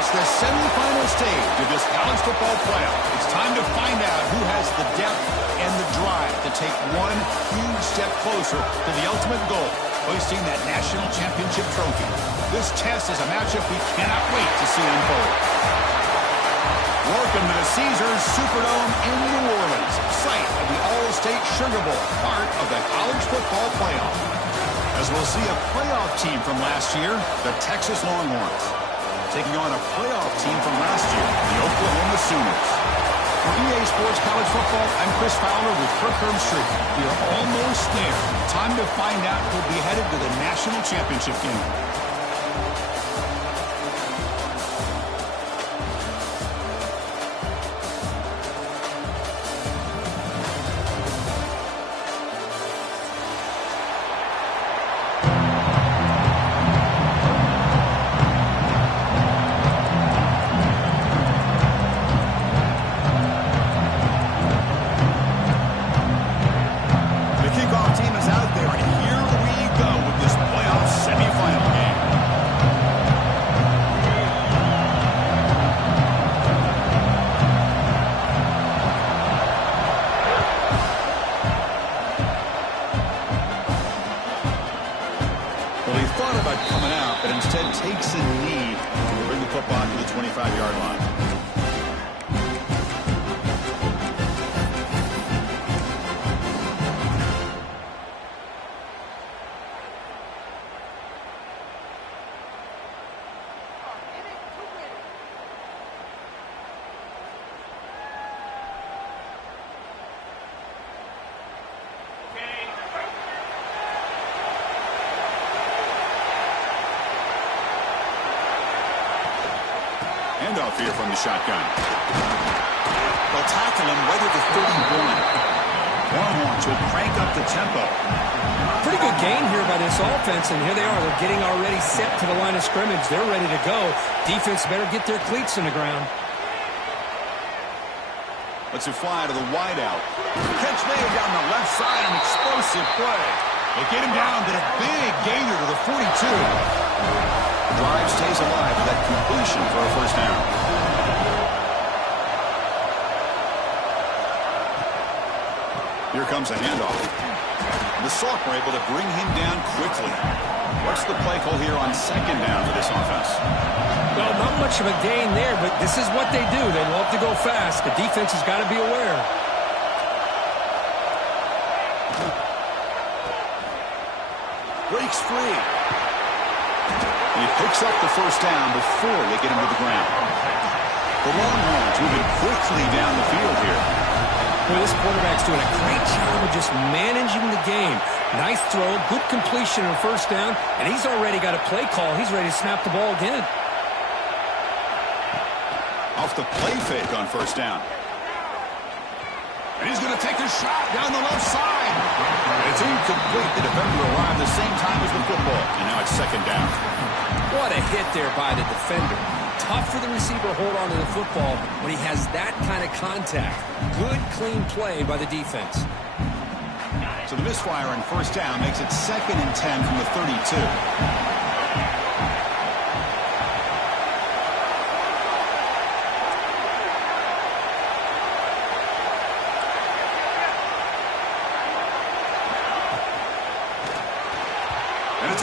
reached the semifinal stage of this college football playoff. It's time to find out who has the depth and the drive to take one huge step closer to the ultimate goal, hoisting that national championship trophy. This test is a matchup we cannot wait to see unfold. Welcome to the Caesars Superdome in New Orleans, site of the All-State Sugar Bowl, part of the college football playoff. As we'll see a playoff team from last year, the Texas Longhorns, taking on a playoff team from last year, the Oklahoma Sooners. For EA Sports College Football, I'm Chris Fowler with Kirk Herbstreit. We are almost there. Time to find out who'll be headed to the national championship game. Takes a knee to bring the football to the 25-yard line. Handoff here from the shotgun. They'll tackle him right at the 31. Longhorns will crank up the tempo. Pretty good gain here by this offense, and here they are. They're getting already set to the line of scrimmage. They're ready to go. Defense better get their cleats in the ground. Let's fly to the wideout. Catch made down the left side, an explosive play. They get him down, but a big gainer to the 42. Drive stays alive with that completion for a first down. Here comes a handoff. The Salk were able to bring him down quickly. What's the play call here on second down for this offense? Well, not much of a gain there, but this is what they do. They love to go fast. The defense has got to be aware. Breaks free. And he picks up the first down before they get him to the ground. The Longhorns moving quickly down the field here. Well, this quarterback's doing a great job of just managing the game. Nice throw, good completion on first down, and he's already got a play call. He's ready to snap the ball again. Off the play fake on first down. And he's going to take a shot down the left side. It's incomplete. The defender arrived the same time as the football. And now it's second down. What a hit there by the defender. Tough for the receiver to hold on to the football when he has that kind of contact. Good, clean play by the defense. So the misfire on first down makes it 2nd and 10 from the 32.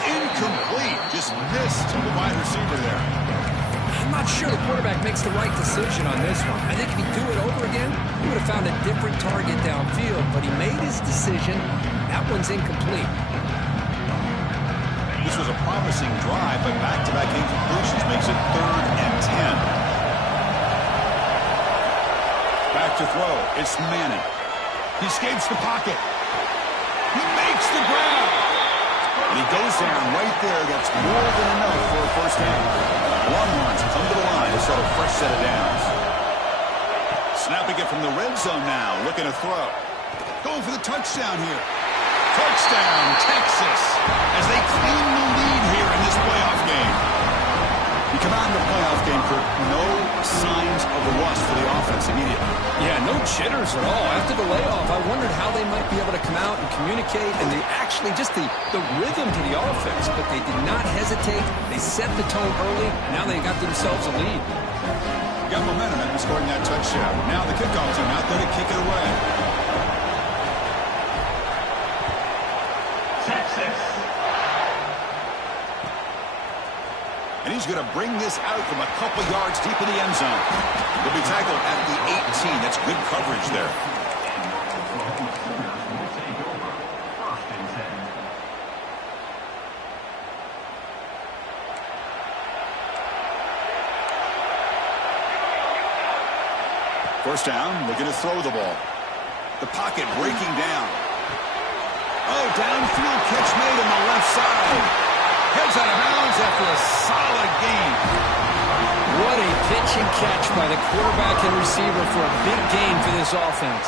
Incomplete. Just missed the wide receiver there. I'm not sure the quarterback makes the right decision on this one. I think if he'd do it over again, he would have found a different target downfield, but he made his decision. That one's incomplete. This was a promising drive, but back-to-back incompletions makes it 3rd and 10. Back to throw. It's Manning. He escapes the pocket. He makes the grab. And he goes down right there. That's more than enough for a first down. Longhorns come to the line to set a fresh set of downs. Snapping it from the red zone now. Looking to throw. Going for the touchdown here. Touchdown, Texas. As they claim the lead here in this playoff game. come out in the playoff game, Kirk, no signs of rust for the offense immediately. Yeah, no jitters at all. After the layoff, I wondered how they might be able to come out and communicate, and they actually just the rhythm to the offense, but they did not hesitate. They set the tone early. Now they got themselves a lead. Got momentum after scoring that touchdown. Now the kickoff team out there to kick it away. And he's going to bring this out from a couple yards deep in the end zone. He'll be tackled at the 18. That's good coverage there. First down, looking to throw the ball. The pocket breaking down. Oh, downfield catch made on the left side. Heads out of bounds after a solid gain. What a pitch and catch by the quarterback and receiver for a big gain for this offense.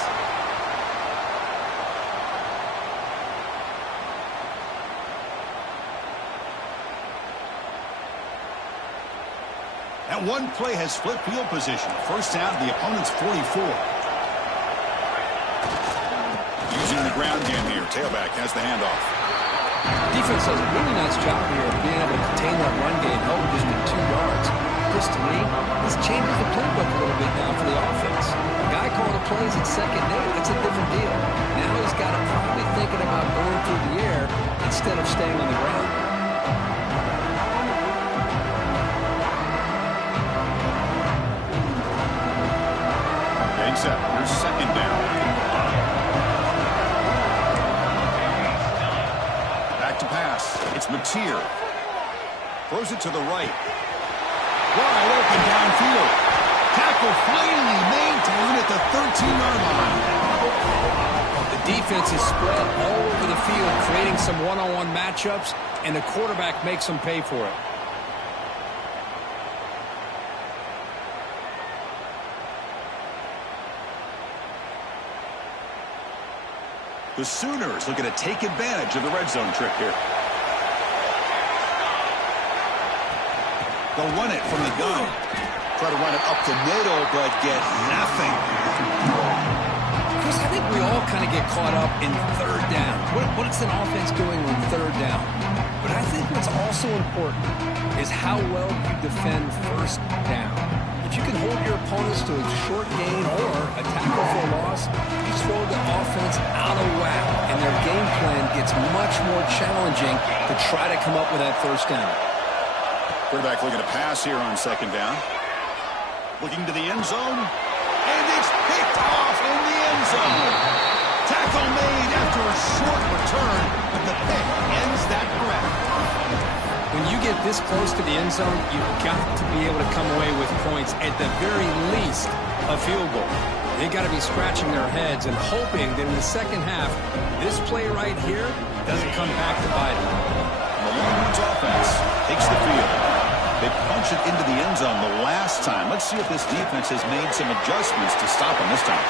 That one play has flipped field position. First down to the opponent's 44. Using the ground game here. Tailback has the handoff. Defense does a really nice job here of being able to contain that run game, held just with 2 yards. Chris, to me, this changes the playbook a little bit now for the offense. The guy calling the plays at second and 8, that's a different deal. Now he's got to probably thinking about going through the air instead of staying on the ground. Game set. Here's second down. To pass. It's Mateer. Throws it to the right. Wide open downfield. Tackle finally made down at the 13-yard line. The defense is spread all over the field, creating some one-on-one matchups, and the quarterback makes them pay for it. The Sooners looking to take advantage of the red zone trick here. They'll run it from the gun. Try to run it up the middle, but get nothing. Chris, I think we all kind of get caught up in third down. What is an offense doing on third down? But I think what's also important is how well you defend first down. If you can hold your opponents to a short gain or a tackle for a loss, you throw the offense out of whack, and their game plan gets much more challenging to try to come up with that first down. Quarterback looking to pass here on second down. Looking to the end zone, and it's picked off in the end zone. Tackle made after a short return, but the pick ends that threat. When you get this close to the end zone, you've got to be able to come away with points, at the very least, a field goal. They've got to be scratching their heads and hoping that in the second half, this play right here doesn't come back to bite them. The Longhorns offense takes the field. They punch it into the end zone the last time. Let's see if this defense has made some adjustments to stop them this time.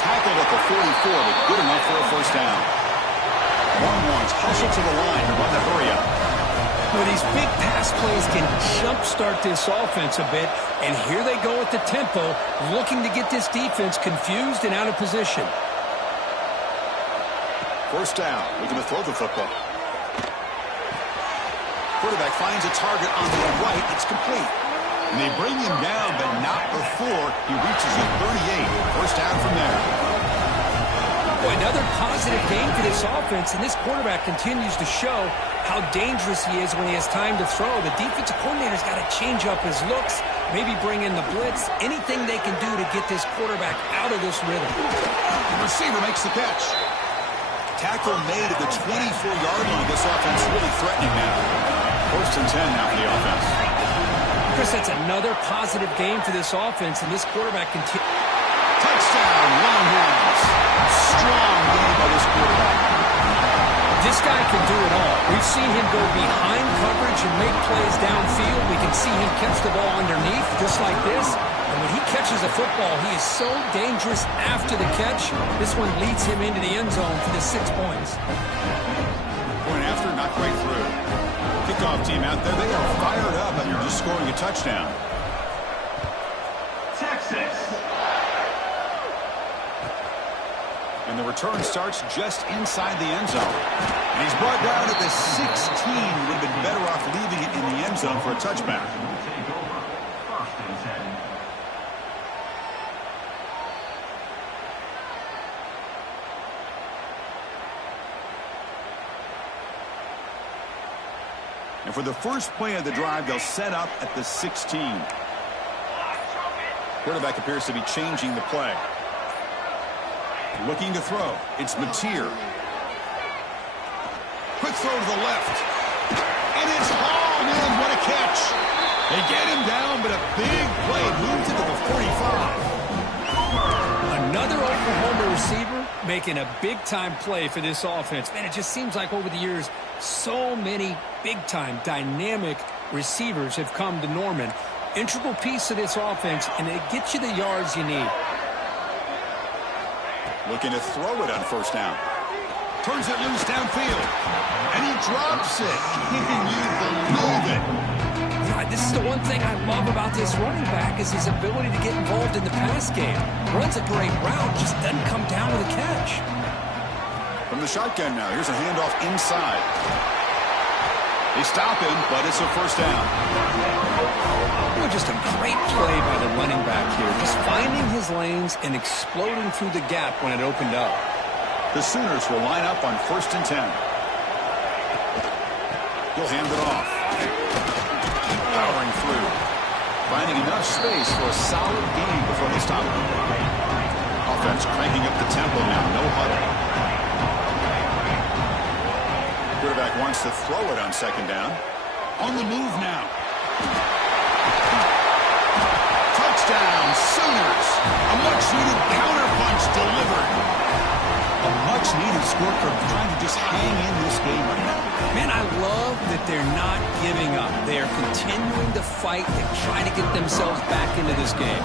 Tackled at the 44, but good enough for a first down. Longhorns hustle to the line and run the hurry up. Well, these big pass plays can jumpstart this offense a bit, and here they go at the tempo, looking to get this defense confused and out of position. First down, looking to throw the football. Quarterback finds a target on the right. It's complete. And they bring him down, but not before he reaches the 38. First down from there. Boy, another positive game for this offense, and this quarterback continues to show how dangerous he is when he has time to throw. The defensive coordinator's got to change up his looks, maybe bring in the blitz, anything they can do to get this quarterback out of this rhythm. The receiver makes the catch. Tackle made at the 24-yard line. This offense really threatening now. First and 10 now for the offense. Chris, that's another positive game for this offense, and this quarterback continues. Touchdown, Longhorns. Strong game by this quarterback. This guy can do it all. We've seen him go behind coverage and make plays downfield. We can see him catch the ball underneath, just like this. And when he catches a football, he is so dangerous after the catch. This one leads him into the end zone for the 6 points. Point after, not quite through. Kick kickoff team out there. They are fired up after just scoring a touchdown. Texas. And the return starts just inside the end zone. And he's brought down at the 16. Would have been better off leaving it in the end zone for a touchback. Take over. First and 10. And for the first play of the drive, they'll set up at the 16. Quarterback appears to be changing the play. Looking to throw. It's Mateer. Quick throw to the left. And it's hauled in. What a catch. They get him down, but a big play moves into the 45. Another Oklahoma receiver making a big-time play for this offense. Man, it just seems like over the years, so many big-time, dynamic receivers have come to Norman. Integral piece of this offense, and it gets you the yards you need. Looking to throw it on first down. Turns it loose downfield. And he drops it. Can you believe it? This is the one thing I love about this running back is his ability to get involved in the pass game. Runs a great route, just doesn't come down with a catch. From the shotgun now, here's a handoff inside. They stop him, but it's a first down. Just a great play by the running back here. Just finding his lanes and exploding through the gap when it opened up. The Sooners will line up on 1st and 10. He'll hand it off. Powering through. Finding enough space for a solid gain before they stop him. Offense cranking up the tempo now. No huddle. Quarterback wants to throw it on 2nd down. On the move now. Touchdown, Sooners. A much-needed counterpunch delivered. A much-needed score for trying to just hang in this game right now. Man, I love that they're not giving up. They are continuing to fight and try to get themselves back into this game.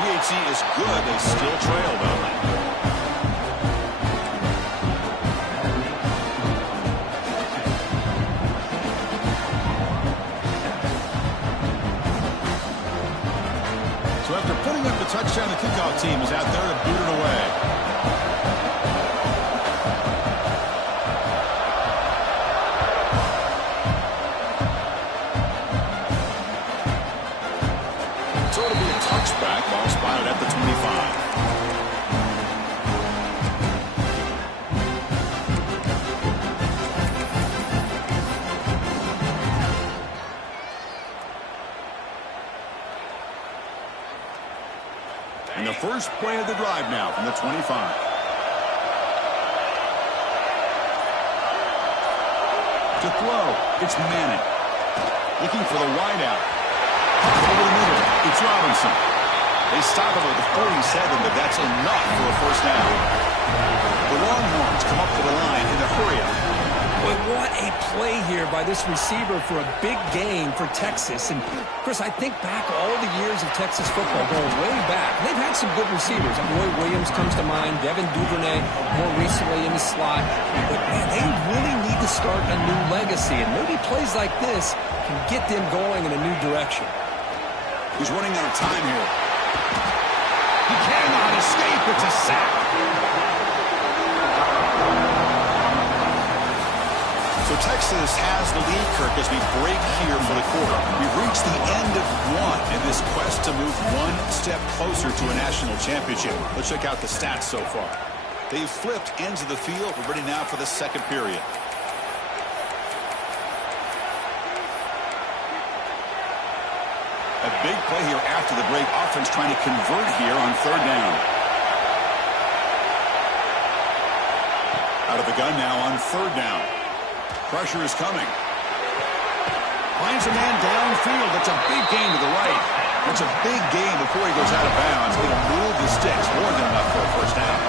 PHC is good. They still trail, though. So after putting up the touchdown, the kickoff team is out there to boot it away. So it'll be a touchback, ball spotted at the 25. And the first play of the drive now from the 25. To throw, it's Manning. Looking for the wideout. Over the middle, it's Robinson. They stop him at the 47, but that's enough for a first down. The Longhorns come up to the line in a hurry-up. But what a play here by this receiver for a big gain for Texas. And, Chris, I think back all the years of Texas football going way back. They've had some good receivers. Roy Williams comes to mind, Devin Duvernay more recently in the slot. But, man, they really need to start a new legacy. And maybe plays like this can get them going in a new direction. He's running out of time here. He cannot escape. It's a sack. So Texas has the lead, Kirk, as we break here for the quarter. We've reached the end of one in this quest to move one step closer to a national championship. Let's check out the stats so far. They've flipped ends of the field. We're ready now for the second period. A big play here after the break. Offense trying to convert here on 3rd down. Out of the gun now on 3rd down. Pressure is coming. Finds a man downfield. That's a big gain to the right. That's a big gain before he goes out of bounds. It'll move the sticks. More than enough for a first down.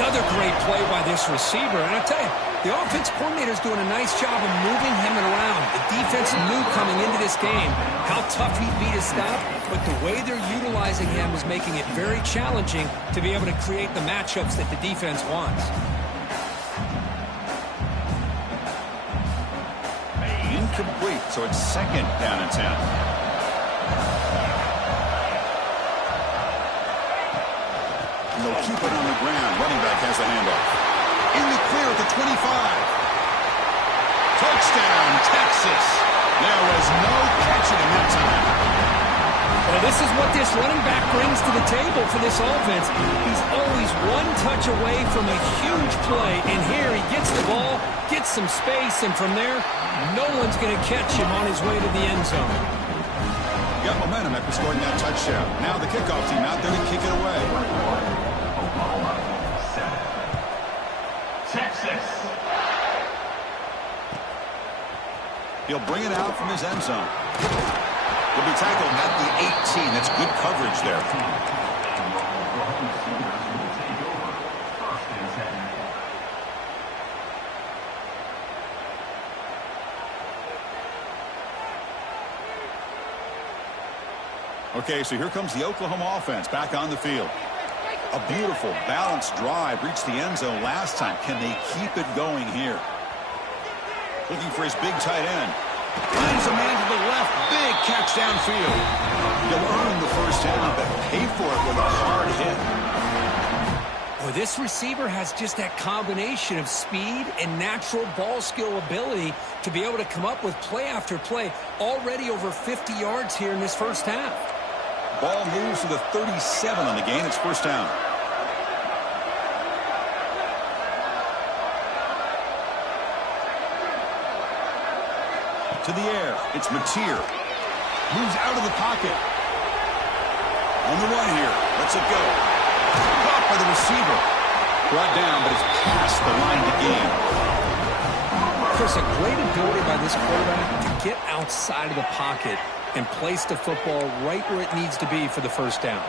Another great play by this receiver. And I tell you, the offense coordinator is doing a nice job of moving him around. The defense knew coming into this game how tough he'd be to stop, but the way they're utilizing him is making it very challenging to be able to create the matchups that the defense wants. incomplete, so it's 2nd down and 10. And they'll keep it on the ground. Running back has the handoff. In the clear at the 25. Touchdown, Texas. There was no catching him that time. Well, this is what this running back brings to the table for this offense. He's always one touch away from a huge play, and here he gets the ball, gets some space, and from there, no one's going to catch him on his way to the end zone. Got momentum after scoring that touchdown. Now the kickoff team out there to kick it away. Oklahoma, 7. Texas. He'll bring it out from his end zone. He'll be tackled at the 18. That's good coverage there. Okay, so here comes the Oklahoma offense back on the field. A beautiful, balanced drive. Reached the end zone last time. Can they keep it going here? Looking for his big tight end. Finds a man to the left. Big catch downfield. He'll earn the first down, but pay for it with a hard hit. Well, this receiver has just that combination of speed and natural ball skill ability to be able to come up with play after play. Already over 50 yards here in this first half. Ball moves to the 37 on the gain. It's first down. To the air. It's Mateer. Moves out of the pocket. On the run here. Lets it go. Caught by the receiver. Brought down, but it's past the line to gain. Chris, a great ability by this quarterback to get outside of the pocket and place the football right where it needs to be for the first down.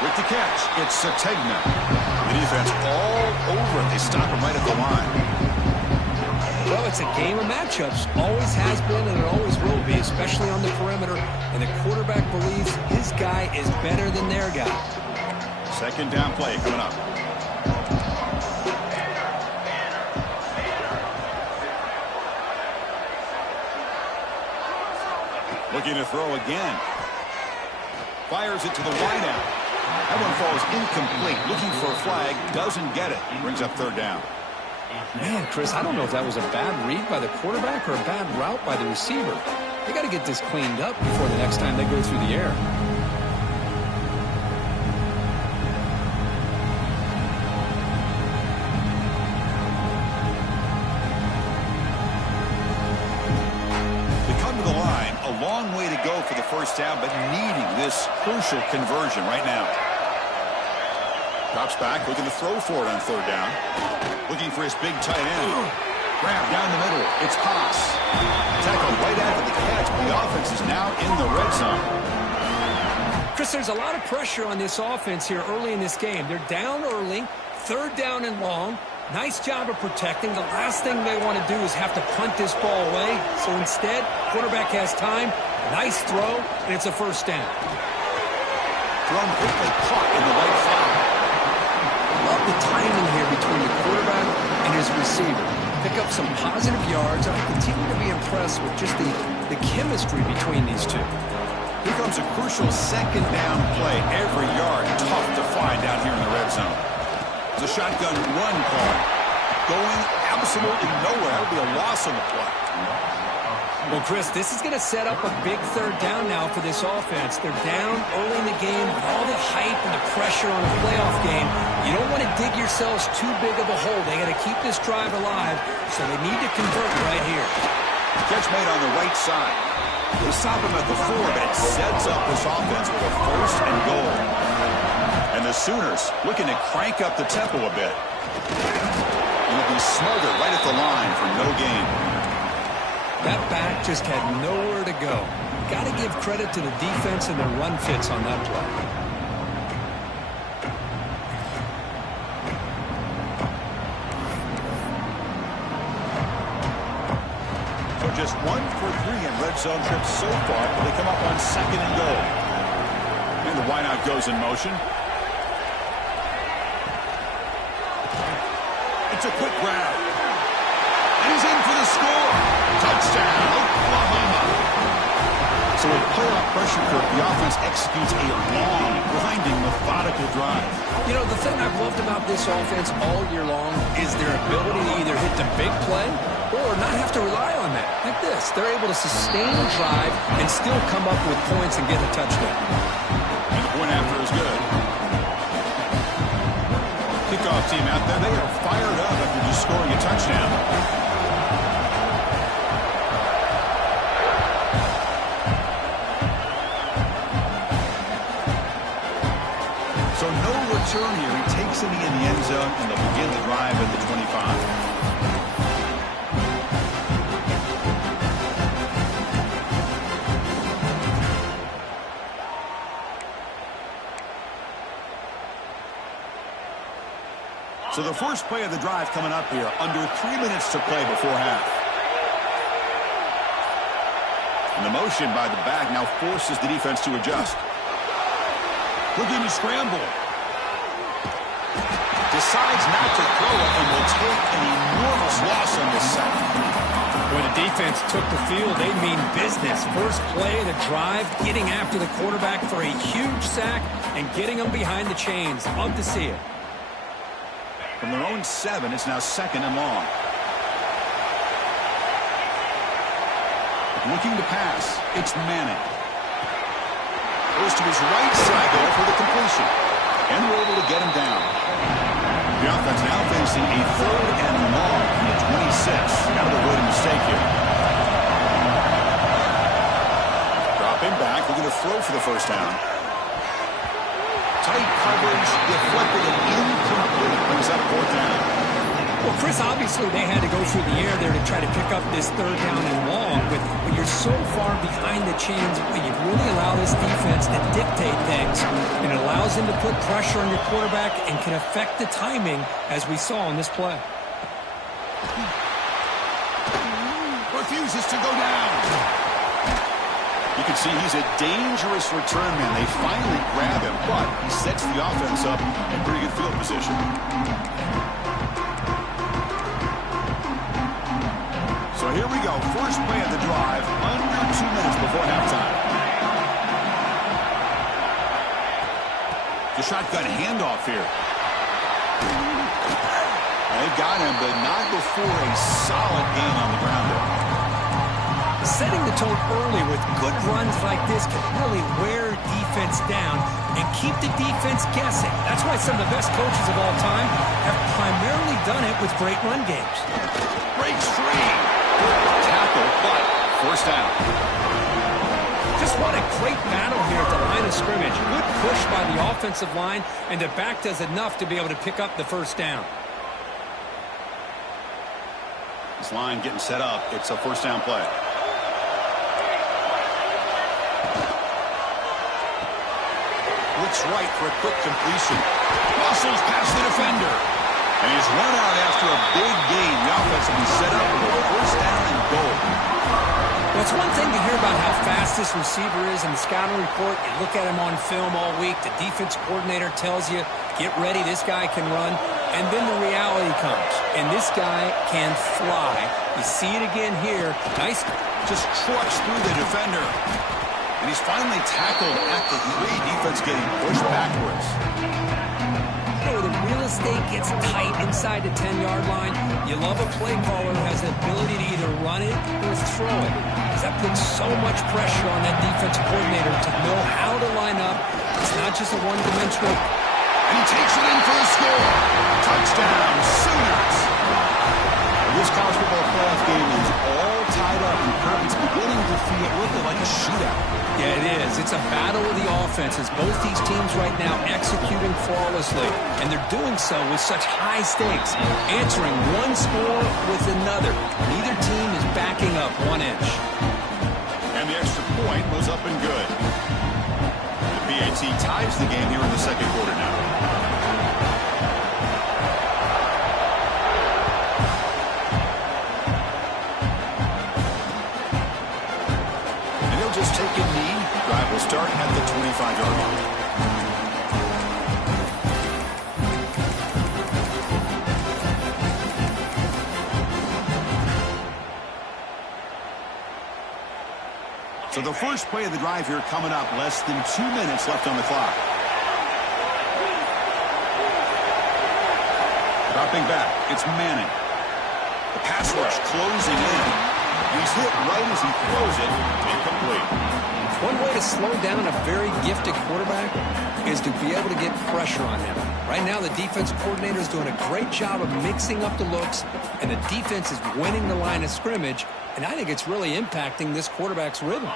With the catch, it's Sategna. The defense all over it. They stop him right at the line. Well, it's a game of matchups. Always has been and it always will be, especially on the perimeter. And the quarterback believes his guy is better than their guy. Second down play coming up. Looking to throw again. Fires it to the wideout. That one falls incomplete. Looking for a flag. Doesn't get it. Brings up third down. Man, Chris, I don't know if that was a bad read by the quarterback or a bad route by the receiver. They got to get this cleaned up before the next time they go through the air. They come to the line. A long way to go for the first down, but needing this crucial conversion right now. Drops back, looking to throw for it on third down. Looking for his big tight end. Grab down the middle. It's Haas. Tackle right after the catch. The offense is now in the red zone. Chris, there's a lot of pressure on this offense here early in this game. They're down early, third down and long. Nice job of protecting. The last thing they want to do is have to punt this ball away. So instead, quarterback has time. Nice throw, and it's a first down. Thrown quickly, caught in the right foul. Love the timing here between the quarterback and his receiver. Pick up some positive yards, and I continue to be impressed with just the chemistry between these two. Here comes a crucial second down play. Every yard tough to find down here in the red zone. The shotgun run call. Going absolutely nowhere. That'll be a loss on the play. Well, Chris, this is going to set up a big third down now for this offense. They're down early in the game with all the hype and the pressure on a playoff game. You don't want to dig yourselves too big of a hole. They got to keep this drive alive, so they need to convert right here. Catch made on the right side. They stop him at the 4, but it sets up this offense with a first and goal. And the Sooners looking to crank up the tempo a bit. And will be smothered right at the line for no gain. That back just had nowhere to go. Got to give credit to the defense and their run fits on that play. So just 1 for 3 in red zone trips so far. They come up on second and goal. And the wideout goes in motion. It's a quick grab. And he's in for the score. Touchdown, Oklahoma. So with playoff pressure curve, the offense executes a long, grinding, methodical drive. You know, the thing I've loved about this offense all year long is their ability to either hit the big play or not have to rely on that. Like this, they're able to sustain a drive and still come up with points and get a touchdown. And the point after is good. Kickoff team out there, they are fired up after just scoring a touchdown. So no return here. He takes it in the end zone, and they'll begin the drive at the 25. So the first play of the drive coming up here, under 3 minutes to play before half. And the motion by the back now forces the defense to adjust. Looking to scramble. Decides not to throw it and will take an enormous loss on this sack. When the defense took the field, they mean business. First play of the drive, getting after the quarterback for a huge sack and getting them behind the chains. Love to see it. From their own 7, it's now 2nd and long. Looking to pass. It's Manning. Goes to his right side there for the completion. And we're able to get him down. The offense now facing a 3rd and long from the 26. Got to avoid a mistake here. Dropping back, looking to throw for the first down. Tight coverage, deflected and incomplete. Brings up 4th down. Well, Chris, obviously they had to go through the air there to try to pick up this 3rd down and long, but when you're so far behind the chains, when you really allow this defense to dictate things, and it allows them to put pressure on your quarterback and can affect the timing, as we saw on this play. Refuses to go down. You can see he's a dangerous return man. They finally grab him, but he sets the offense up in pretty good field position. So here we go. First play of the drive, under 2 minutes before halftime. The shotgun handoff here. They got him, but not before a solid gain on the ground there. Setting the tone early with good runs like this can really wear defense down and keep the defense guessing. That's why some of the best coaches of all time have primarily done it with great run games. Breaks free. Tackle, but forced down. Just what a great battle here at the line of scrimmage. Good push by the offensive line, and the back does enough to be able to pick up the first down. This line getting set up. It's a first down play. Looks right for a quick completion. Muscles past the defender. And he's run out after a big gain. The offense will be set up for a first down and goal. Well, it's one thing to hear about how fast this receiver is in the scouting report. You look at him on film all week. The defense coordinator tells you, get ready, this guy can run. And then the reality comes, and this guy can fly. You see it again here. Nice. Just trucks through the defender. And he's finally tackled at the 3. Defense getting pushed backwards. The real estate gets tight inside the 10-yard line. You love a play caller who has the ability to either run it or throw it. Because that puts so much pressure on that defensive coordinator to know how to line up. It's not just a one-dimensional. And he takes it in for the score. Touchdown, Sooners. This college football playoff game is all tied up. It's beginning to feel looking like a shootout. Yeah, it is. It's a battle of the offenses. Both these teams right now executing flawlessly, and they're doing so with such high stakes, answering one score with another. Neither team is backing up 1 inch. And the extra point was up and good. The PAT ties the game here in the second quarter now. Just take a knee. Drive will start at the 25-yard line. So the first play of the drive here coming up, less than 2 minutes left on the clock. Dropping back, it's Manning. The pass rush closing in. He's hit right as he throws it, incomplete. One way to slow down a very gifted quarterback is to be able to get pressure on him. Right now, the defensive coordinator is doing a great job of mixing up the looks, and the defense is winning the line of scrimmage, and I think it's really impacting this quarterback's rhythm.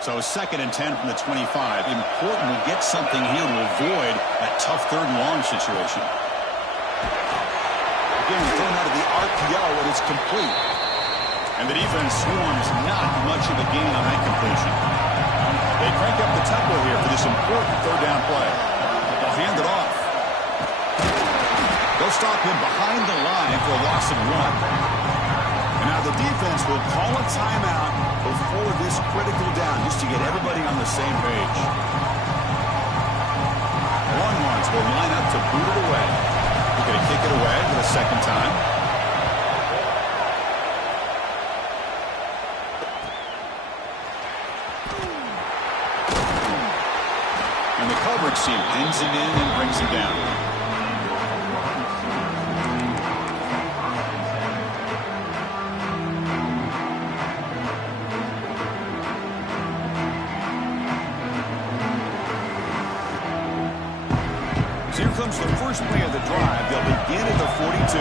So 2nd and 10 from the 25. Important to get something here to avoid that tough 3rd and long situation. Again, thrown out of the RPO, and it's complete. And the defense swarms not much of a gain on that completion. They crank up the tempo here for this important 3rd down play. They'll hand it off. They'll stop him behind the line for a loss of 1. And now the defense will call a timeout before this critical down, just to get everybody on the same page. Longhorns will line up to boot it away. They're going to kick it away for the 2nd time. And the coverage team pins him in and brings him down. So here comes the first play of the drive. They'll begin at the 42.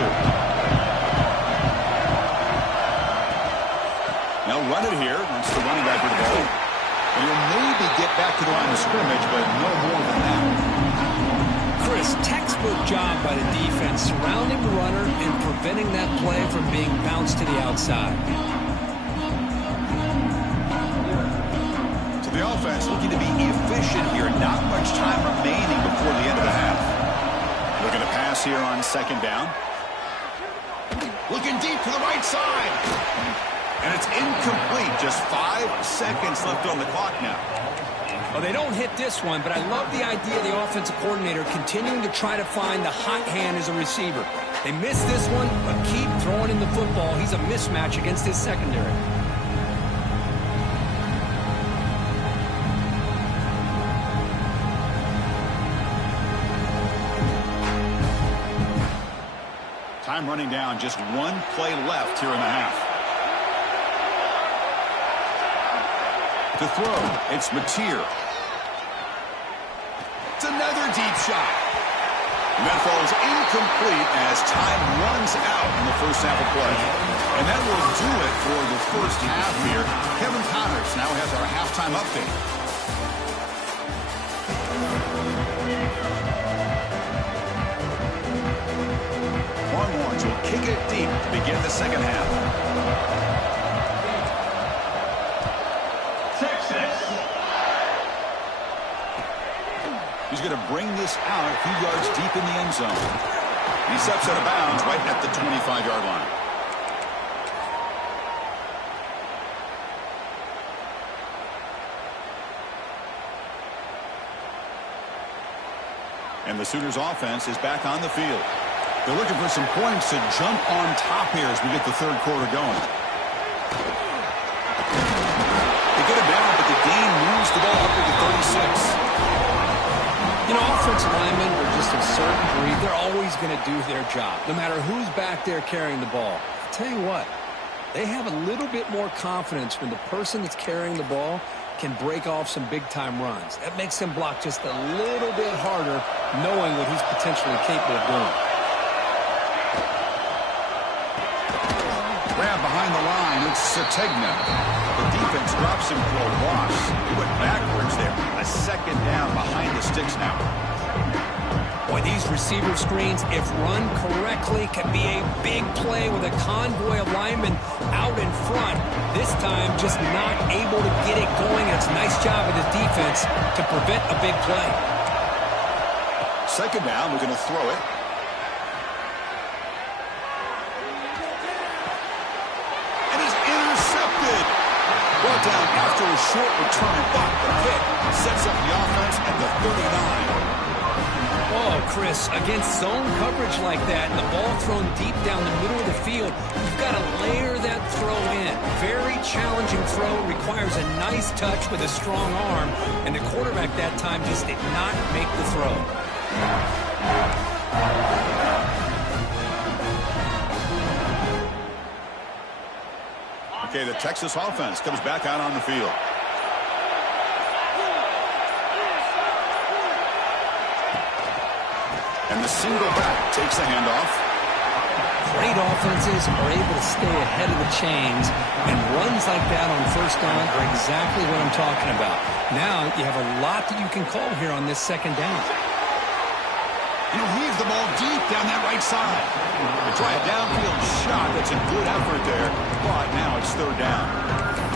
Now run it here once the running back with the ball. And he'll maybe get back to the line of scrimmage, but no more than that. Chris, textbook job by the defense, surrounding the runner and preventing that play from being bounced to the outside. So the offense looking to be efficient here. Not much time remaining before the end of the half. Looking to pass here on 2nd down. Looking deep to the right side. And it's incomplete. Just 5 seconds left on the clock now. Well, they don't hit this one, but I love the idea of the offensive coordinator continuing to try to find the hot hand as a receiver. They missed this one, but keep throwing him the football. He's a mismatch against his secondary. Time running down. Just 1 play left here in the half. To throw, it's Mateer. It's another deep shot. And that falls incomplete as time runs out in the first half of play. And that will do it for the first half here. Kevin Connors now has our halftime update. Longhorns will kick it deep to begin the 2nd half. He's going to bring this out a few yards deep in the end zone. He steps out of bounds right at the 25-yard line. And the Sooners offense is back on the field. They're looking for some points to jump on top here as we get the 3rd quarter going. They get it down, but the gain moves the ball up to the 36. You know, offensive linemen are just a certain breed. They're always going to do their job, no matter who's back there carrying the ball. I'll tell you what, they have a little bit more confidence when the person that's carrying the ball can break off some big-time runs. That makes them block just a little bit harder, knowing what he's potentially capable of doing. Grab behind the line, it's Sategna. The defense drops him for a loss. He went backwards there. A 2nd down behind the sticks now. Boy, these receiver screens, if run correctly, can be a big play with a convoy of linemen out in front. This time, just not able to get it going. It's a nice job of the defense to prevent a big play. 2nd down, we're going to throw it. And it's intercepted. Brought down after a short return, but the pick sets up the offense at the 39. Well, Oh, Chris, against zone coverage like that and the ball thrown deep down the middle of the field, you've got to layer that throw in. Very challenging throw, requires a nice touch with a strong arm, and the quarterback that time just did not make the throw. Okay, the Texas offense comes back out on the field. And the single back takes the handoff. Great offenses are able to stay ahead of the chains, and runs like that on first down are exactly what I'm talking about. Now you have a lot that you can call here on this second down. And he'll heave the ball deep down that right side. They try a downfield shot. That's a good effort there, but now it's third down.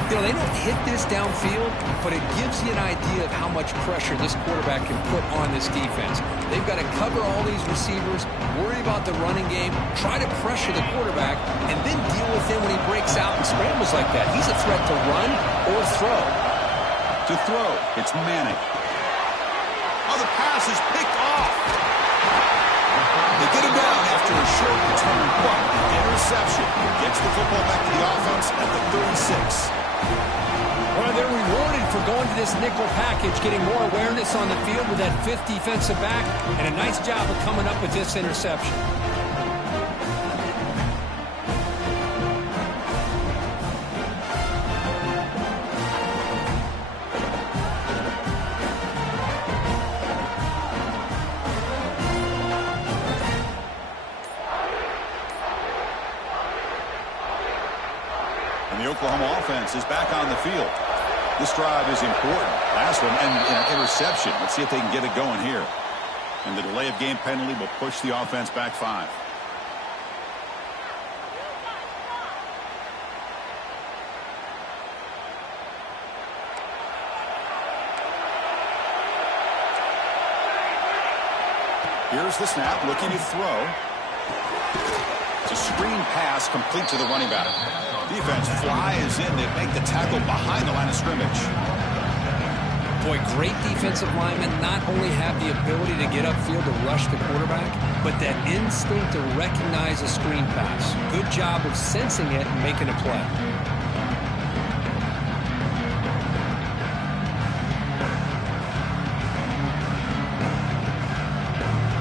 You know, they don't hit this downfield, but it gives you an idea of how much pressure this quarterback can put on this defense. They've got to cover all these receivers, worry about the running game, try to pressure the quarterback, and then deal with him when he breaks out and scrambles like that. He's a threat to run or throw. To throw, it's Manning. Oh, the pass is picked off. They get him down after a short return, but the interception gets the football back to the offense at the 36. Well, they're rewarded for going to this nickel package, getting more awareness on the field with that fifth defensive back, and a nice job of coming up with this interception. And the Oklahoma offense is back on the field. This drive is important. Last one, and an interception. Let's see if they can get it going here. And the delay of game penalty will push the offense back 5. Here's the snap, looking to throw. It's a screen pass complete to the running back. Defense flies in. They make the tackle behind the line of scrimmage. Boy, great defensive linemen not only have the ability to get upfield to rush the quarterback, but that instinct to recognize a screen pass. Good job of sensing it and making a play.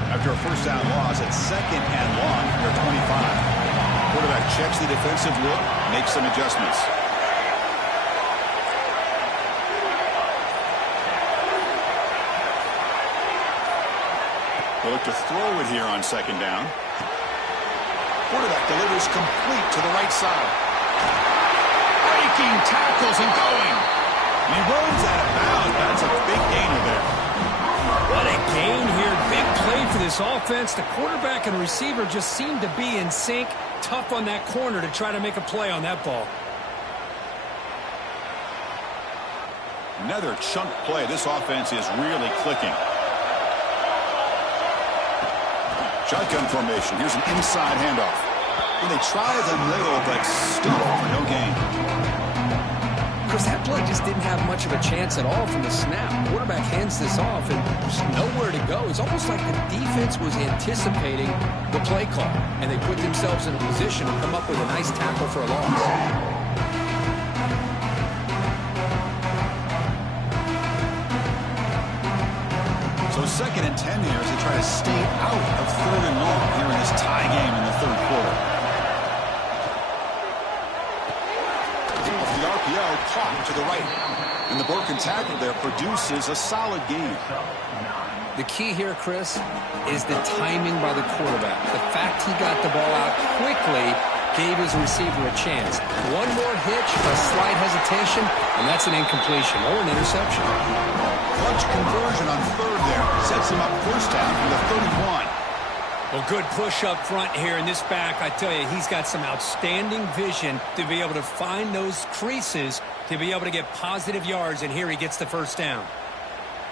After a first down loss at 2nd and long, they're 25. Quarterback checks the defensive look, makes some adjustments. They'll look to throw it here on 2nd down. Quarterback delivers complete to the right side. Breaking tackles and going. And he runs out of bounds. That's a big gainer there. What a gain here. Big play for this offense. The quarterback and receiver just seem to be in sync. Tough on that corner to try to make a play on that ball. Another chunk play. This offense is really clicking. Shotgun formation. Here's an inside handoff. And they try the middle, but still for no gain. Chris, that play just didn't have much of a chance at all from the snap. Quarterback hands this off and there's nowhere to go. It's almost like the defense was anticipating the play call, and they put themselves in a position to come up with a nice tackle for a loss. So 2nd and 10 here as they try to stay out of 3rd and long here in this tie game in the 3rd quarter. Off the RPO, caught to the right. And the broken tackle there produces a solid gain. The key here, Chris, is the timing by the quarterback. The fact he got the ball out quickly gave his receiver a chance. One more hitch, a slight hesitation, and that's an incompletion or an interception. Clutch conversion on 3rd there. Sets him up first down from the 31. Well, good push up front here in this back. I tell you, he's got some outstanding vision to be able to find those creases to be able to get positive yards, and here he gets the first down.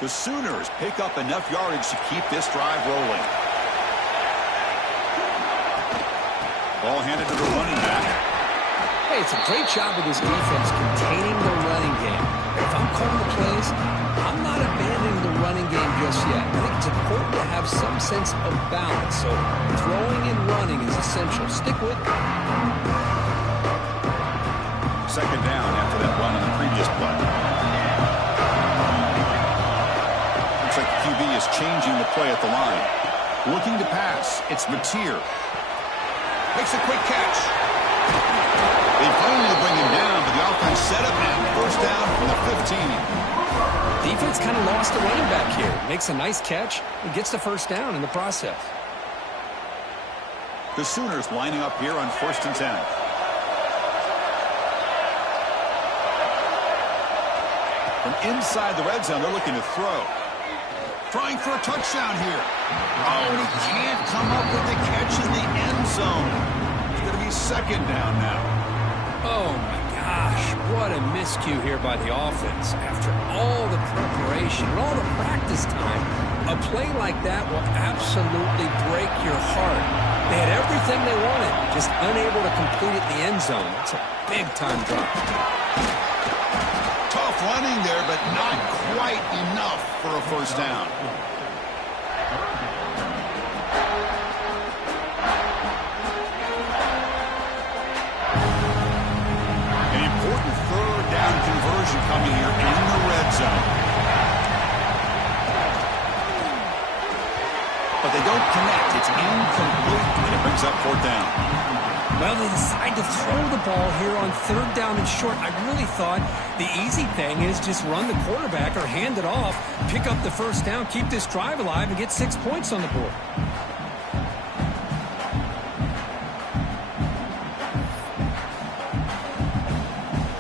The Sooners pick up enough yardage to keep this drive rolling. Ball handed to the running back. Hey, it's a great job of this defense containing the running game. If I'm calling the plays, I'm not abandoning the running game just yet. I think it's important to have some sense of balance. So throwing and running is essential. Stick with it. Second down after that run on the previous play. Looks like the QB is changing the play at the line. Looking to pass. It's Mateer. Makes a quick catch. They finally bring him down, but the offense set up and first down from the 15. Defense kind of lost a running back here. Makes a nice catch and gets the first down in the process. The Sooners lining up here on 1st and 10. From inside the red zone, they're looking to throw. Trying for a touchdown here. Oh, and he can't come up with the catch in the end zone. It's going to be second down now. Oh, my gosh. What a miscue here by the offense. After all the preparation and all the practice time, a play like that will absolutely break your heart. They had everything they wanted, just unable to complete it in the end zone. It's a big-time drop. Tough running there, but not quite enough for a first down. An important third down conversion coming here in the red zone. But they don't connect. It's incomplete, and it brings up fourth down. Well, they decide to throw the ball here on third down and short. I really thought the easy thing is just run the quarterback or hand it off, pick up the first down, keep this drive alive, and get 6 points on the board.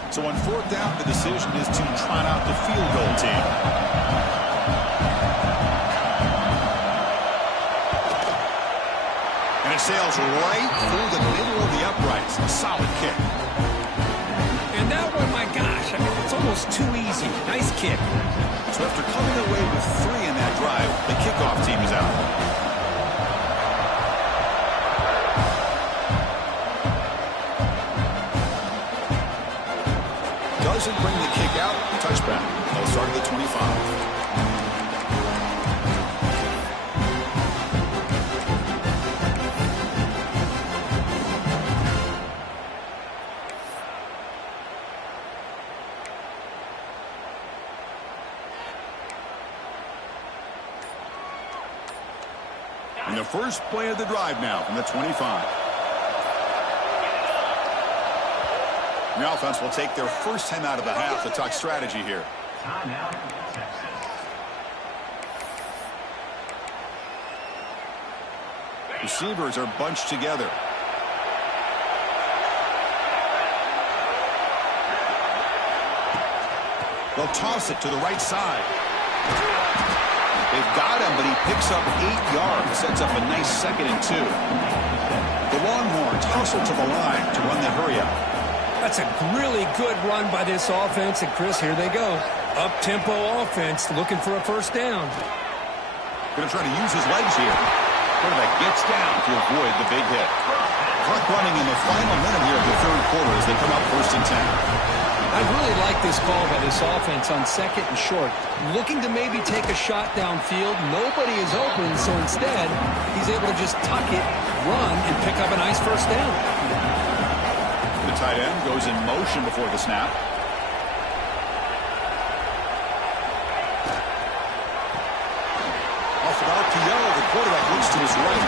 So on fourth down, the decision is to trot out the field goal team. And it sails right through the middle of the uprights. A solid kick. And that one, my gosh, I mean, it's almost too easy. Nice kick. So after coming away with 3 in that drive, the kickoff team is out. Doesn't bring the kick out. Touchback. They'll start at the 25. And the first play of the drive now from the 25. The offense will take their first time out of the half to talk strategy here. Timeout, Texas. Receivers are bunched together. They'll toss it to the right side. They've got him, but he picks up 8 yards. Sets up a nice 2nd and 2. The Longhorns hustle to the line to run the hurry up. That's a really good run by this offense. And, Chris, here they go. Up-tempo offense looking for a first down. Going to try to use his legs here. Quarterback gets down to avoid the big hit. Clock running in the final minute here of the third quarter as they come up 1st and 10. I really like this call by this offense on 2nd and short. Looking to maybe take a shot downfield. Nobody is open, so instead, he's able to just tuck it, run, and pick up a nice first down. The tight end goes in motion before the snap. Off of RPO, the quarterback looks to his right.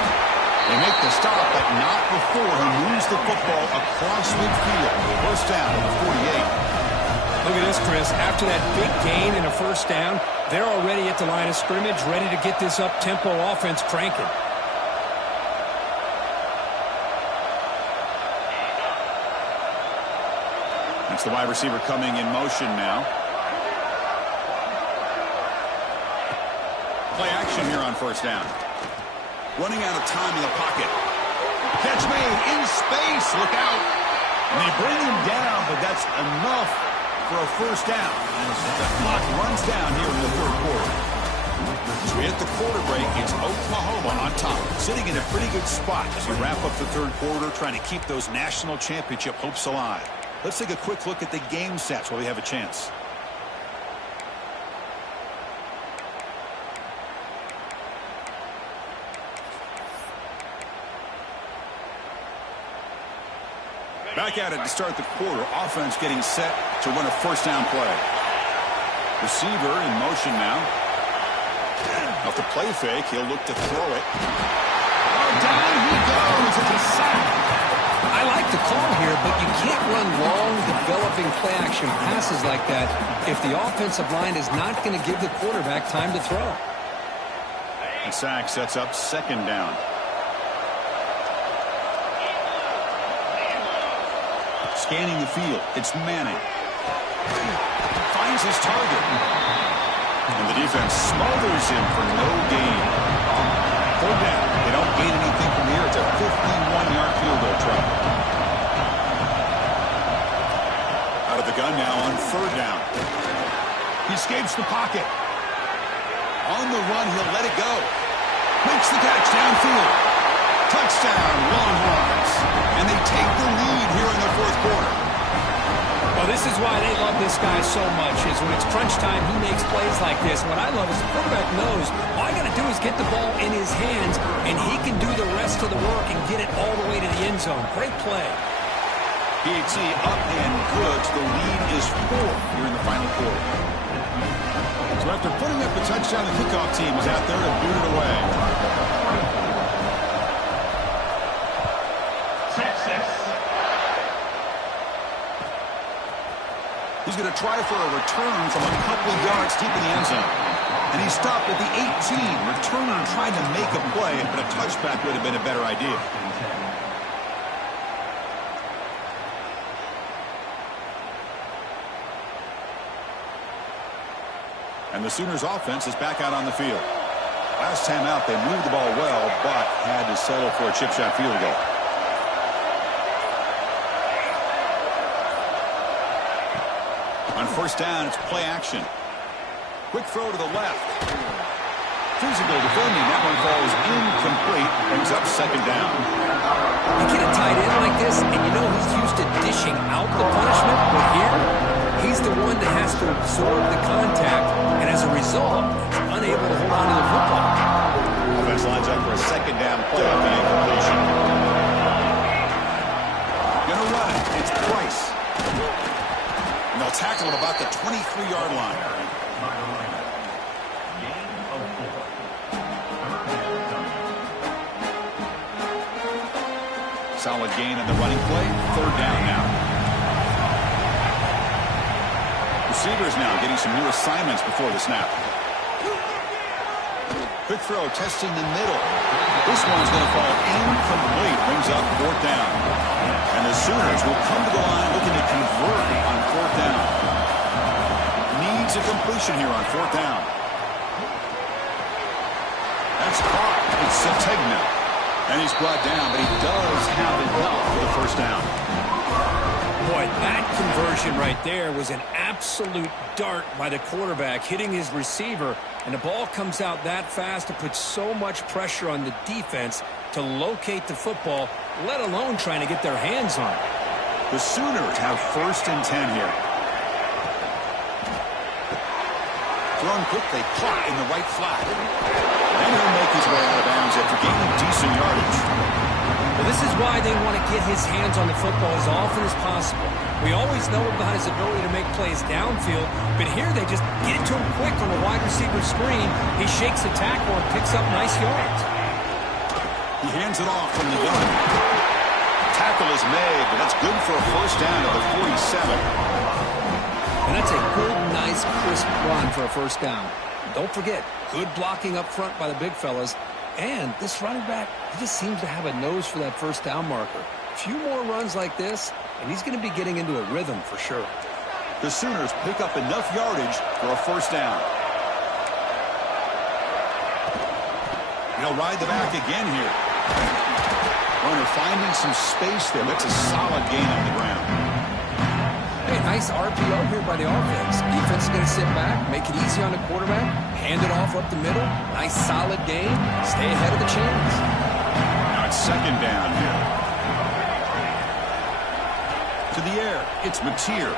They make the stop, but not before he moves the football across midfield. First down at the 48. Look at this, Chris. After that big gain and a first down, they're already at the line of scrimmage, ready to get this up-tempo offense cranking. That's the wide receiver coming in motion now. Play action here on first down. Running out of time in the pocket. Catch made in space. Look out. And they bring him down, but that's enough for a first down. The clock runs down here in the third quarter. As we hit the quarter break, it's Oklahoma on top, sitting in a pretty good spot as we wrap up the third quarter, trying to keep those national championship hopes alive. Let's take a quick look at the game stats while we have a chance. Back at it to start the quarter. Offense getting set to run a first down play. Receiver in motion now. Off the play fake, he'll look to throw it. Oh, down he goes. It's a sack. I like the call here, but you can't run long, developing play-action passes like that if the offensive line is not going to give the quarterback time to throw. The sack sets up second down. Scanning the field, it's Manning. Finds his target. And the defense smothers him for no gain. Third down. They don't gain anything from here. It's a 51-yard field goal try. Out of the gun now on third down. He escapes the pocket. On the run, he'll let it go. Makes the catch downfield. Touchdown, Longhorns. And they take the lead here in the fourth quarter. Well, this is why they love this guy so much, is when it's crunch time, he makes plays like this. What I love is the quarterback knows all I got to do is get the ball in his hands, and he can do the rest of the work and get it all the way to the end zone. Great play. PHC up and good. The lead is 4 here in the final quarter. So after putting up the touchdown, the kickoff team is out there to boot it away. He's going to try for a return from a couple of yards deep in the end zone. And he stopped at the 18. Returner tried to make a play, but a touchback would have been a better idea. And the Sooners offense is back out on the field. Last time out, they moved the ball well, but had to settle for a chip shot field goal. On first down, it's play action. Quick throw to the left. Physical defending. That one falls incomplete. Brings up second down. You get a tight end like this, and you know he's used to dishing out the punishment, but here, he's the one that has to absorb the contact, and as a result, he's unable to hold on to the football. Offense lines up for a second down play off the incompletion. Gonna run it. It's Price. And they'll tackle him about the 23-yard line. Solid gain in the running play. Third down now. Receivers now getting some new assignments before the snap. Quick throw, testing the middle. This one's going to fall incomplete. Brings up fourth down. And the Sooners will come to the line looking to convert on fourth down. Needs a completion here on fourth down. That's caught. It's Sategna. And he's brought down, but he does have enough for the first down. Boy, that conversion right there was an absolute dart by the quarterback, hitting his receiver, and the ball comes out that fast to put so much pressure on the defense to locate the football, let alone trying to get their hands on it. The Sooners have first and 10 here. Thrown quickly, caught in the right flat. And he'll make his way out of bounds after gaining decent yardage. Well, this is why they want to get his hands on the football as often as possible. We always know about his ability to make plays downfield, but here they just get it to him quick on the wide receiver screen. He shakes the tackle and picks up nice yards. He hands it off from the gun. Tackle is made, but that's good for a first down at the 47. And that's a good, nice, crisp run for a first down. Don't forget, good blocking up front by the big fellas. And this running back, he just seems to have a nose for that first down marker. A few more runs like this, and he's going to be getting into a rhythm for sure. The Sooners pick up enough yardage for a first down. He'll ride the back again here. Runner finding some space there. That's a solid gain on the ground. Hey, nice RPO here by the offense. Defense is going to sit back, make it easy on the quarterback, hand it off up the middle. Nice solid gain. Stay ahead of the chains. Now it's second down here. To the air, it's Mateer.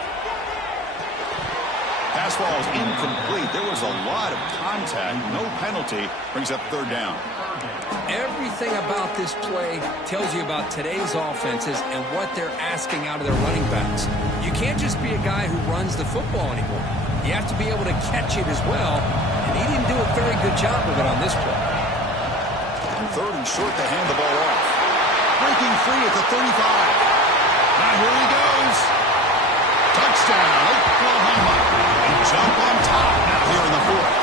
Pass ball is incomplete. There was a lot of contact. No penalty. Brings up third down. everything about this play tells you about today's offenses and what they're asking out of their running backs. You can't just be a guy who runs the football anymore. You have to be able to catch it as well, and he didn't do a very good job of it on this play. Third and short to hand the ball off. Breaking free at the 35. Now here he goes. Touchdown, Oklahoma. And jump on top now here in the fourth.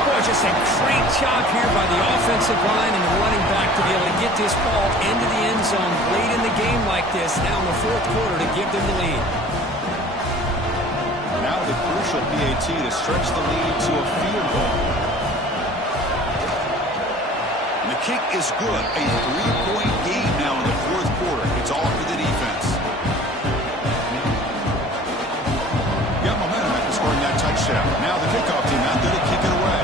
Boy, just a great job here by the offensive line and the running back to be able to get this ball into the end zone late in the game like this, now in the fourth quarter, to give them the lead. Now the crucial PAT to stretch the lead to a field goal. And the kick is good. A 3-point game now in the fourth quarter. It's all for the defense. Got momentum after scoring that touchdown. Now the kickoff team out there to kick it away.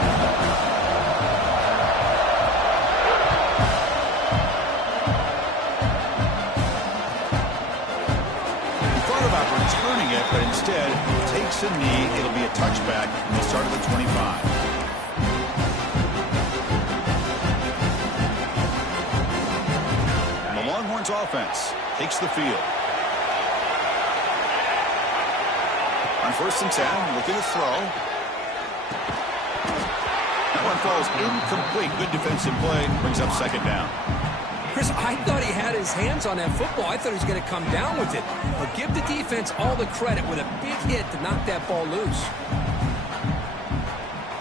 He thought about returning it, but instead takes a knee. It'll be a touchback, and they'll start at the 25. Longhorns offense takes the field. On 1st and 10, looking to throw. That one falls incomplete. Good defensive play. Brings up 2nd down. Chris, I thought he had his hands on that football. I thought he was going to come down with it. But give the defense all the credit with a big hit to knock that ball loose.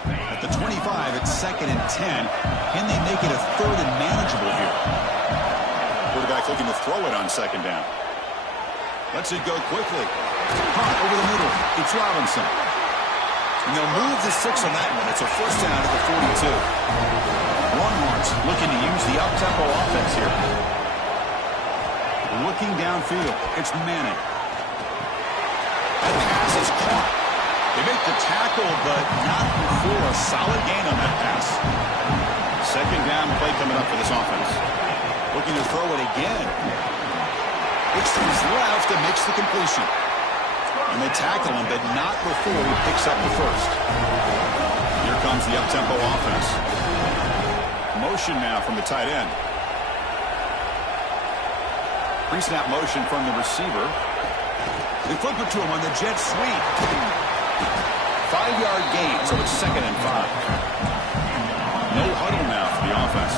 At the 25, it's 2nd and 10. Can they make it a 3rd and manageable here? Quarterback looking to throw it on 2nd down. Lets it go quickly. Hot over the middle. It's Robinson. And they'll move the 6 on that one. It's a 1st down at the 42. Longhorns looking to use the up-tempo offense here. Looking downfield. It's Manning. That pass is caught. They make the tackle, but not before a solid gain on that pass. 2nd down play coming up for this offense. Looking to throw it again. Looks to his left and makes the completion. And they tackle him, but not before he picks up the 1st. Here comes the up-tempo offense. Motion now from the tight end. Pre-snap motion from the receiver. They flip it to him on the jet sweep. 5-yard gain, so it's 2nd and 5. No huddle now for the offense.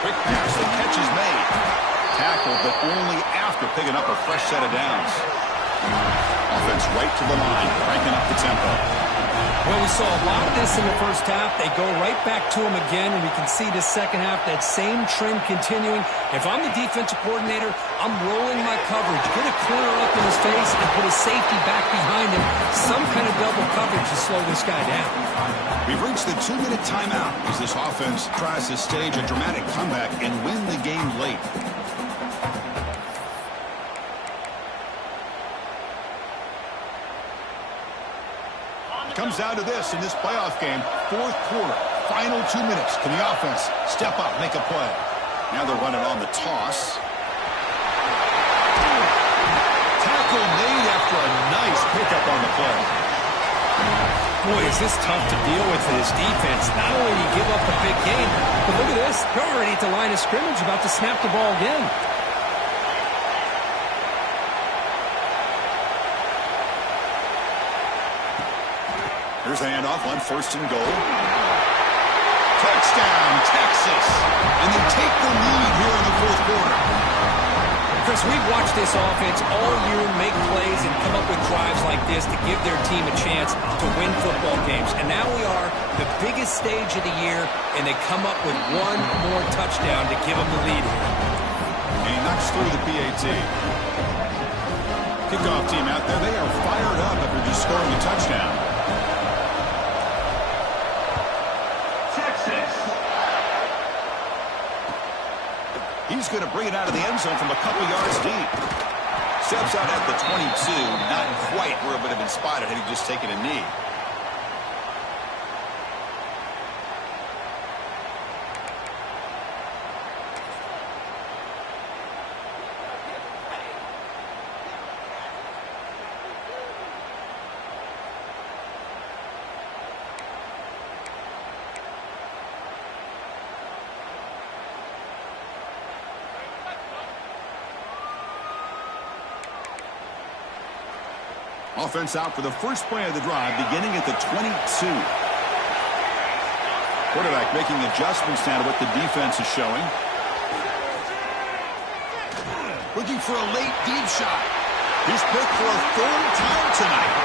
Quick pass, the catch is made. Tackled, but only after picking up a fresh set of downs. Offense right to the line, cranking up the tempo. Well, we saw a lot of this in the first half. They go right back to him again, and we can see the second half, that same trend continuing. If I'm the defensive coordinator, I'm rolling my coverage. Get a corner up in his face and put a safety back behind him. Some kind of double coverage to slow this guy down. We've reached the 2-minute timeout as this offense tries to stage a dramatic comeback and win the game late. Comes down to this in this playoff game. 4th quarter, final 2 minutes. Can the offense step up, make a play? Now they're running on the toss. Tackle made after a nice pickup on the play. Boy, is this tough to deal with for this defense. Not only do you give up a big gain, but look at this. They're already at the line of scrimmage, about to snap the ball again. Here's the handoff on 1st and goal. Touchdown, Texas. And they take the lead here in the 4th quarter. Chris, we've watched this offense all year make plays and come up with drives like this to give their team a chance to win football games. And now we are the biggest stage of the year, and they come up with one more touchdown to give them the lead here. And he knocks through the PAT. Kickoff team out there, they are fired up after just scoring a touchdown. He's going to bring it out of the end zone from a couple yards deep. Steps out at the 22. Not quite where it would have been spotted had he just taken a knee. Offense out for the first play of the drive, beginning at the 22. Quarterback making adjustments now to what the defense is showing. Looking for a late deep shot. He's picked for a third time tonight.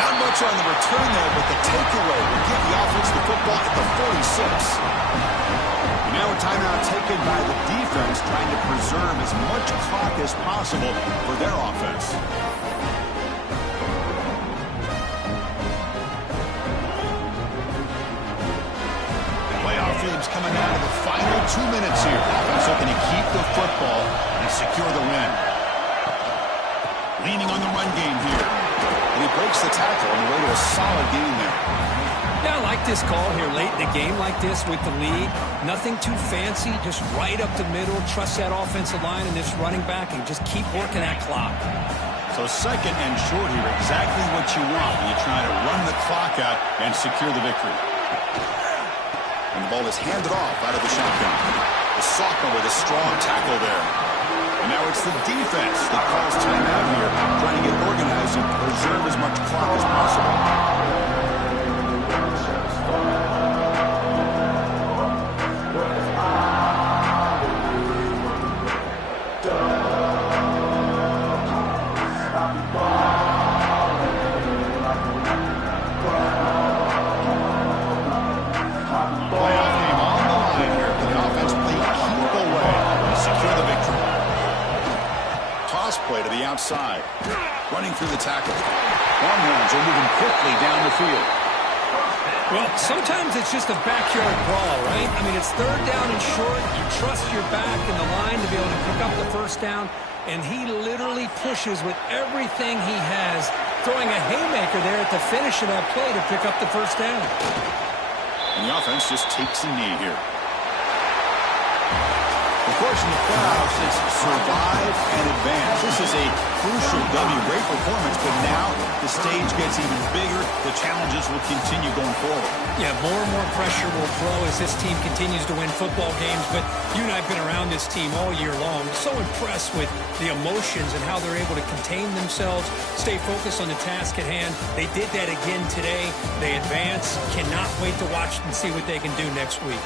Not much on the return there, but the takeaway will give the offense the football at the 46. And now a timeout taken by the defense, trying to preserve as much clock as possible for their offense. Playoff Phillips coming down to the final 2 minutes here. Offense looking to keep the football and secure the win. Leaning on the run game here. And he breaks the tackle on the way to a solid gain there. Yeah, I like this call here late in the game like this with the lead. Nothing too fancy, just right up the middle. Trust that offensive line and this running back and just keep working that clock. So second and short here, exactly what you want when you're trying to run the clock out and secure the victory. And the ball is handed off out of the shotgun. The sophomore with a strong tackle there. And now it's the defense that calls timeout here, trying to get organized and preserve as much clock as possible. Play to the outside. Running through the tackle. Longhorns are moving quickly down the field. Well, sometimes it's just a backyard brawl, right? I mean, it's third down and short. You trust your back and the line to be able to pick up the first down, and he literally pushes with everything he has, throwing a haymaker there at the finish of that play to pick up the first down. And the offense just takes a knee here. Of course, in the playoffs, it's survive and advance. This is a crucial W. Great performance, but now the stage gets even bigger. The challenges will continue going forward. Yeah, more and more pressure will grow as this team continues to win football games. But you and I have been around this team all year long. So impressed with the emotions and how they're able to contain themselves, stay focused on the task at hand. They did that again today. They advance. Cannot wait to watch and see what they can do next week.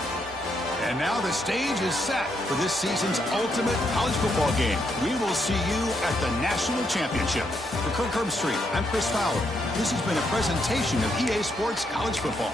And now the stage is set for this season's ultimate college football game. We will see you at the National Championship. For Kirk Herbstreit, I'm Chris Fowler. This has been a presentation of EA Sports College Football.